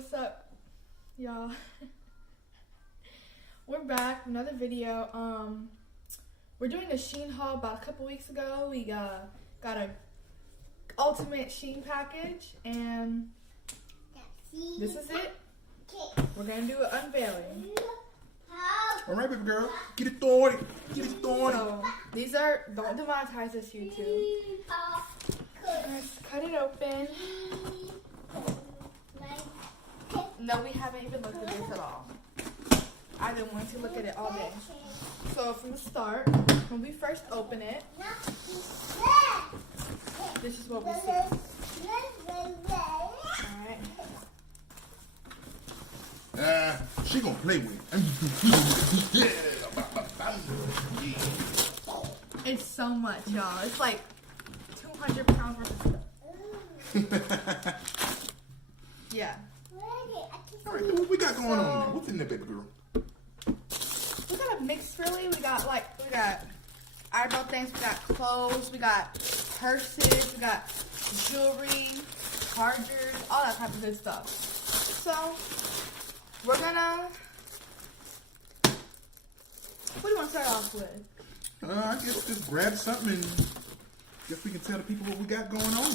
What's up, y'all? We're back with another video. We're doing a Shein haul. About a couple weeks ago, we got a ultimate Shein package, and this is it. We're gonna do an unveiling. All right, baby girl, get it started. Get it started. So these are, don't demonetize this, YouTube. Let's cut it open. No, we haven't even looked at this at all. I've been wanting to look at it all day. So from the start, when we first open it, this is what we see. Alright. She gonna play with it. It's so much, y'all. It's like 200 pounds worth of stuff. Yeah. All right, what we got going on there? What's in there, baby girl? We got a mix, really. We got eyebrow things, we got clothes, we got purses, we got jewelry, chargers, all that type of good stuff. So we're gonna, what do you want to start off with? I guess just grab something and guess we can tell the people what we got going on.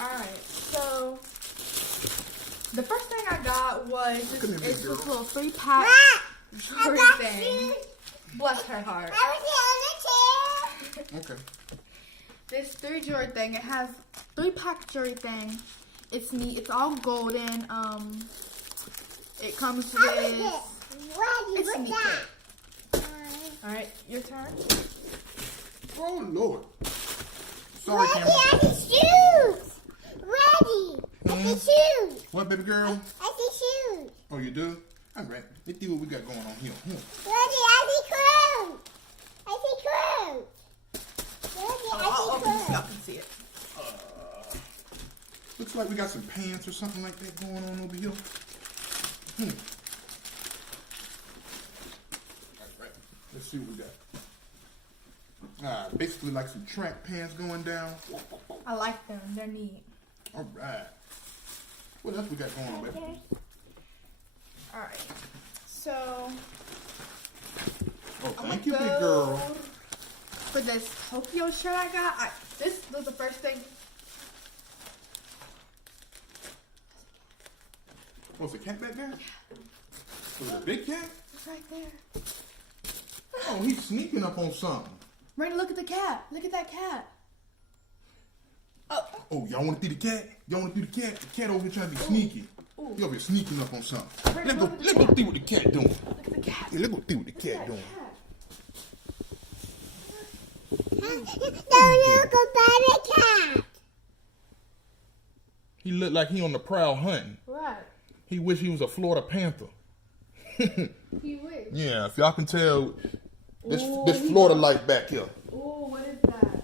Alright, so the first thing I got was this little 3-pack jewelry thing. Bless her heart. Okay. This 3 thing, it has 3-pack jewelry thing. It's neat. It's all golden. It comes with. It's neat. All right, your turn. Oh Lord. Sorry, Cameron. I see shoes. Ready. I see shoes. What, baby girl? I see shoes. Oh, you do? All right. Let's see what we got going on here. Ready. I see clothes. I see clothes. Ready. I'll I open see this so y'all clothes. can see it. Looks like we got some pants or something like that going on over here. All right. Let's see what we got. Basically like some track pants going down. I like them. They're neat. All right. What else we got going on, baby? All right. So. Oh, I'm thank gonna you, big go girl. For this Tokyo shirt I got, this was the first thing. Oh, it's a cat back there? Was it a big cat? It's right there. Oh, he's sneaking up on something. Raina, look at the cat. Look at that cat. Oh, y'all want to see the cat? Y'all want to see the cat? The cat over here trying to be sneaky. Ooh. He over here sneaking up on something. Right, Let's go see what the cat doing. Look at the cat. Yeah, let's go see what the cat doing. Don't look about the cat. He looked like he on the prowl hunting. Right. He wish he was a Florida Panther. He wish. Yeah, if y'all can tell, this Ooh, Florida light back here. Oh, what is that?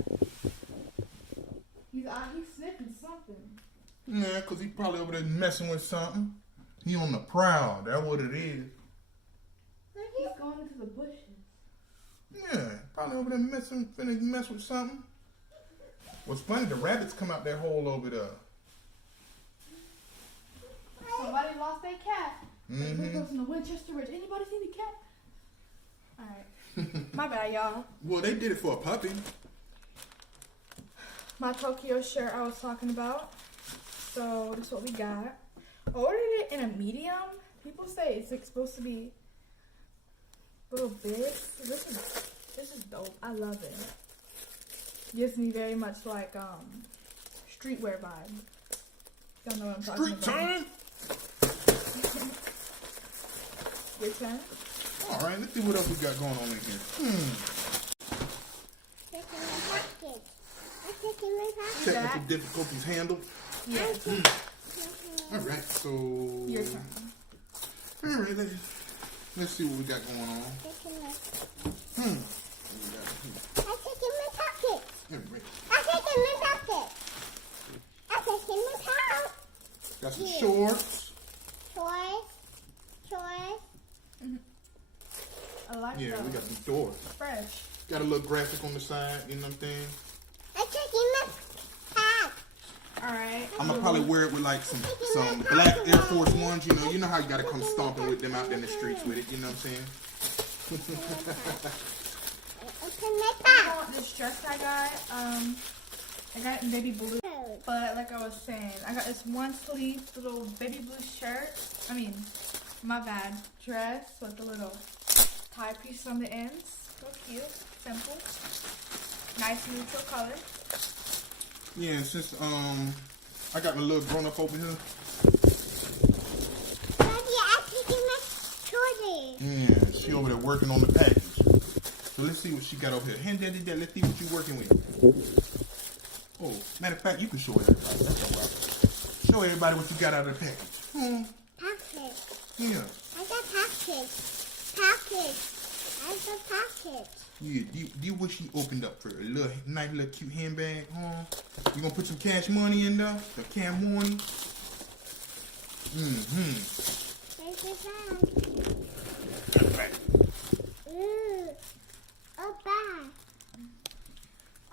He's sniffing something. Yeah, because he probably over there messing with something. He on the prowl. That's what it is. He's going into the bushes. Yeah, probably over there finna mess with something. What's funny, the rabbits come out that hole over there. Somebody lost their cat. Mm-hmm. Here goes in the Winchester Ridge. Anybody see the cat? Alright. My bad, y'all. Well, they did it for a puppy. My Tokyo shirt I was talking about. So, this is what we got. I ordered it in a medium. People say it's like supposed to be a little big. This is dope. I love it. Gives me very much like streetwear vibe. Y'all know what I'm talking Street about. time. Your turn. All right, let's see what else we got going on in here. Check in my pocket. I check in my pocket. Technical difficulties handled. Yes. All right, so. Your turn. All right, let's see what we got going on. Check in my. What we got here? I check in my pocket. All right. I check in my pocket. I check in my pocket. Got some shorts. Toys. I like Yeah, those. we got some shorts. Fresh. Got a little graphic on the side, you know what I'm saying? I check in my pocket. Alright. I'm gonna probably wear it with like some black Air Force Ones. You know how you gotta come stomping with them out there in the streets with it. You know what I'm saying? Open my This dress I got it in baby blue. But like I was saying, I got this one sleeve little baby blue shirt. My bad. Dress with a little tie piece on the ends. So cute. Simple. Nice neutral color. Yeah, and since I got my little grown up over here. Daddy, I'm taking my shorty. Yeah, she over there working on the package. So let's see what she got over here. Hand daddy that. Let's see what you working with. Oh, matter of fact, you can show everybody. That's all right. Show everybody what you got out of the package. Package. Yeah. I got package. Package. I got package. Yeah, do you wish you opened up for a nice little cute handbag, huh? You gonna put some cash money in there? The cash money? There's your bag. Right. Ooh. A bag.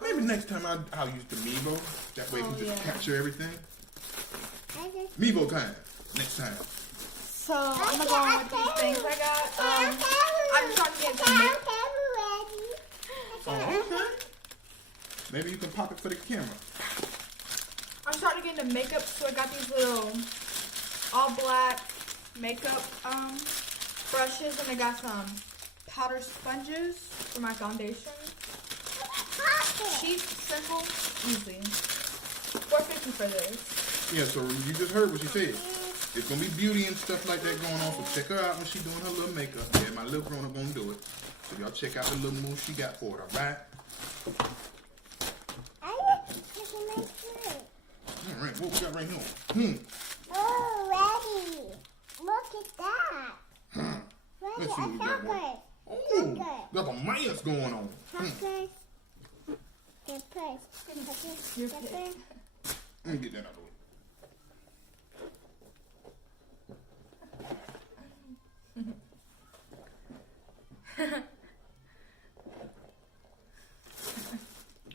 Maybe next time I'll use the Mevo. That way you can just capture everything. Mevo time. Next time. So I'm gonna go on with these things I got. I'm trying to get some makeup. Oh, okay. Maybe you can pop it for the camera. I'm starting to get into makeup, so I got these little all black makeup brushes, and I got some powder sponges for my foundation. Cheap, simple, easy. $4.50 for this. Yeah, so you just heard what she said. It's gonna be beauty and stuff like that going on, so check her out when she doing her little makeup. Yeah, my little grown up gonna do it. So y'all check out the little move she got for it, alright? Alright, what we got right here? Oh, ready. Look at that. Let's see what we got. Oh, got the mask going on. Your purse. Your Your pick. purse. Let me get that out of the way.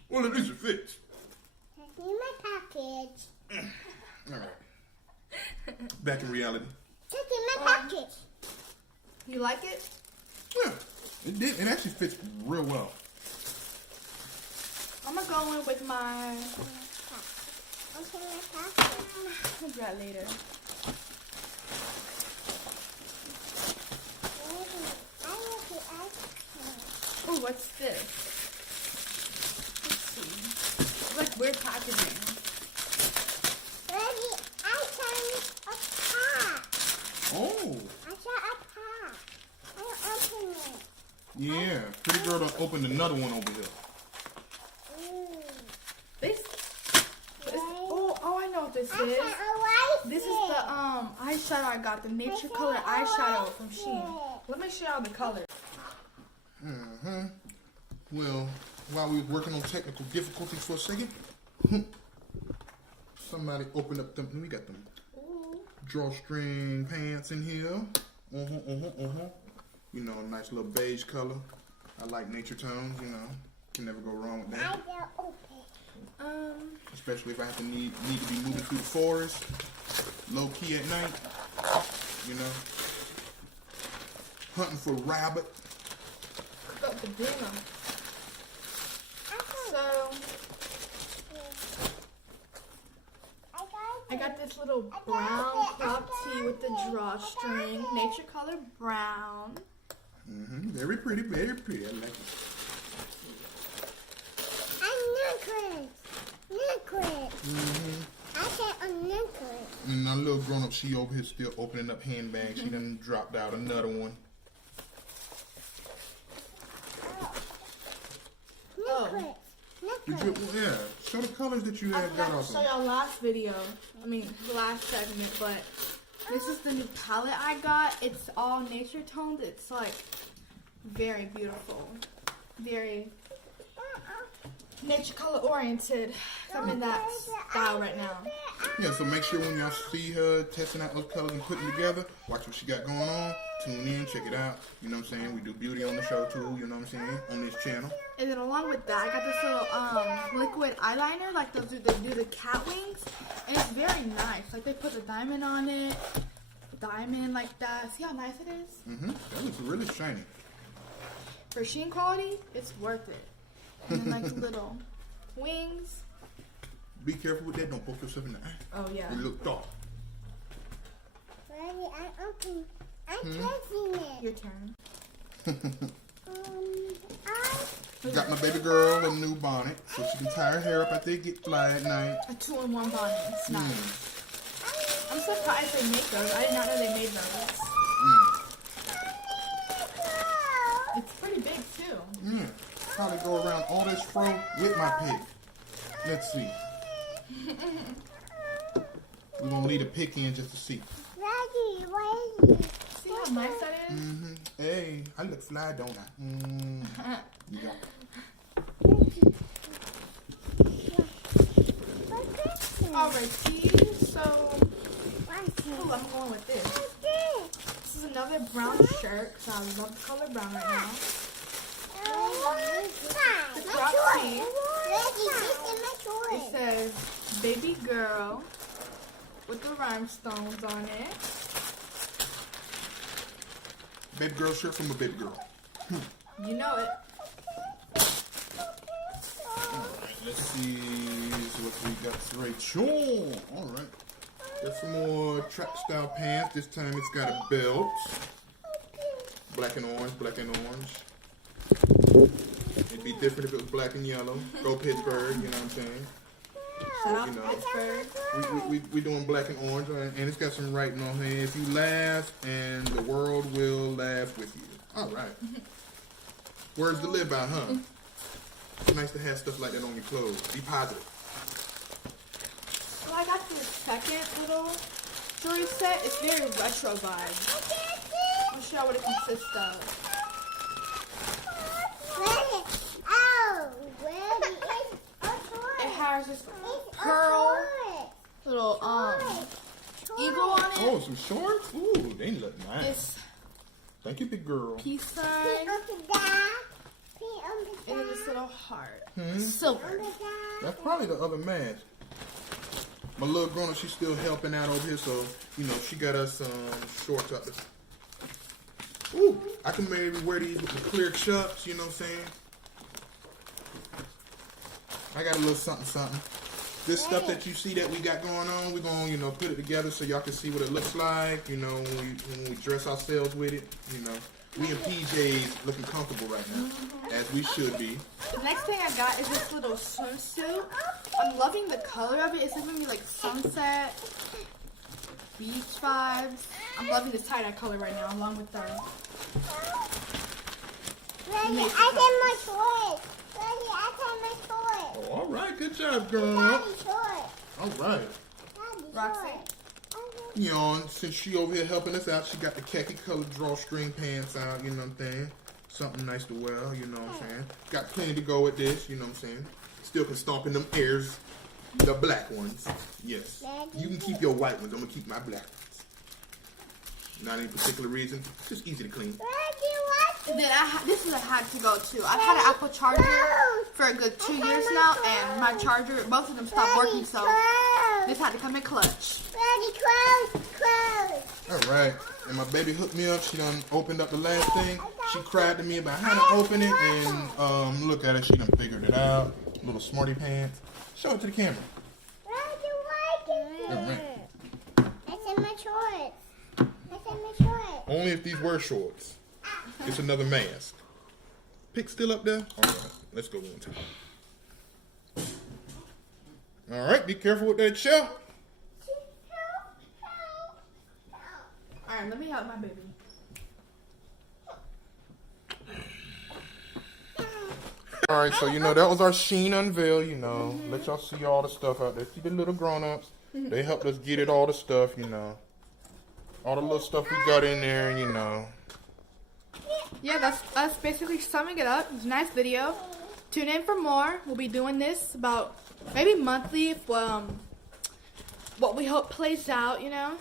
Well, at least it fits. Here's my package. Alright. Back in reality. Check in my package. You like it? Yeah, it did. It actually fits real well. I'm gonna go in with my. Okay, my package. I'll do that later. Oh, what's this? Let's see. It's like weird packaging. Ready? I found a pack. Oh. I saw a pack. I open it. Yeah, pretty girl done opened another one over here. This. Oh, I know what this I found is. a white This is the eyeshadow I got, the Nature Color eyeshadow from Shein. Let me show y'all the color. Well, while we was working on technical difficulties for a second, somebody opened up them. We got them drawstring pants in here. You know, a nice little beige color. I like nature tones. You know, can never go wrong with I that. will open. Especially if I have to need to be moving through the forest, low key at night. You know, hunting for rabbit. Got the denim. So I got this little brown crop tee with the drawstring, Nature Color brown. Very pretty, very pretty. I like it. A necklace. I said a necklace. And our little grown up, she over here still opening up handbags. She done dropped out another one. Necklace. Did you? Yeah. Show the colors that you I had got forgot to off show of. y'all last video. The last segment, but this is the new palette I got. It's all nature toned. It's like very beautiful. Very nature color oriented. I'm in that style right now. Yeah, so make sure when y'all see her testing out those colors and putting together, watch what she got going on. Tune in, check it out. You know what I'm saying? We do beauty on the show too, you know what I'm saying? On this channel. And then along with that, I got this little liquid eyeliner, like they do the cat wings, and it's very nice. Like they put the diamond on it, diamond like that. See how nice it is? That looks really shiny. For sheen quality, it's worth it. And then like little wings. Be careful with that. Don't poke yourself in the eye. Oh yeah. It look dark. Daddy, I'm touching it. Your turn. Got my baby girl a new bonnet, so she can tie her hair up after they get fly at night. A 2-in-1 bonnet. It's nice. I'm surprised they make those. I did not know they made those. It's pretty big too. Probably go around all this fro with my pig. Let's see. We're gonna leave the pick in just to see. Daddy, why is it? See how nice that is? Hey, I look fly, don't I? Yeah. Alrighty, so ooh, I'm going with this. This is another brown shirt because I love the color brown right now. The crop tee. It says "Baby Girl" with the rhinestones on it. Baby girl shirt from a baby girl. You know it. Alright, let's see what we got for Rachel. Alright. Got some more track style pants. This time it's got a belt. Black and orange, black and orange. It'd be different if it was black and yellow. Go Pittsburgh, you know what I'm saying? Shout out You to know. Pittsburgh. We doing black and orange, and it's got some writing on here. If you laugh, and the world will laugh with you. All right. Words to live by, huh? It's nice to have stuff like that on your clothes. Be positive. So I got this second little jewelry set. It's very retro vibe. I'll show you what it consists of. It has this pearl little eagle on it. Oh, some shorts? Ooh, they look nice. This Thank you, big girl. peace sign. And then this little heart. Silver. That's probably the other mask. My little grown-up, she's still helping out over here, so, you know, she got us some shorts up there. Ooh, I can maybe wear these with the clear chucks, you know what I'm saying? I got a little something, something. This stuff that you see that we got going on, we're going to, you know, put it together so y'all can see what it looks like, you know, when we dress ourselves with it, you know. We in PJs looking comfortable right now, as we should be. The next thing I got is this little swimsuit. I'm loving the color of it. It's giving me like sunset, beach vibes. I'm loving this tie-dye color right now, along with the. Daddy, I got my toys. Daddy, I got my toys. Oh, all right, good job, girl. Daddy, toys. All right. Daddy, Roxy. toys. You know, and since she over here helping us out, she got the khaki colored drawstring pants out, you know what I'm saying? Something nice to wear, you know what I'm saying? Got plenty to go with this, you know what I'm saying? Still can stomp in them airs, the black ones. Yes. You can keep your white ones, I'm gonna keep my black ones. Not any particular reason, just easy to clean. Daddy, what? And then this is a hack to go to. I've had an Apple charger for a good 2 years now, and my charger, both of them stopped working, so this had to come in clutch. Daddy, close. All right, and my baby hooked me up. She done opened up the last thing. She cried to me about how to open it, and look at it. She done figured it out. Little smarty pants. Show it to the camera. Daddy, like it. All right. That's in my shorts. That's in my shorts. Only if these were shorts. It's another mask. Pick still up there? All right, let's go one time. All right, be careful with that shell. Alright, let me help my baby. All right, so, you know, that was our Sheen unveil, you know. Let y'all see all the stuff out there. See the little grown-ups. They helped us get it, all the stuff, you know. All the little stuff we got in there, you know. Yeah, that's us basically summing it up. It was a nice video. tune in for more. We'll be doing this about maybe monthly if what we hope plays out, you know.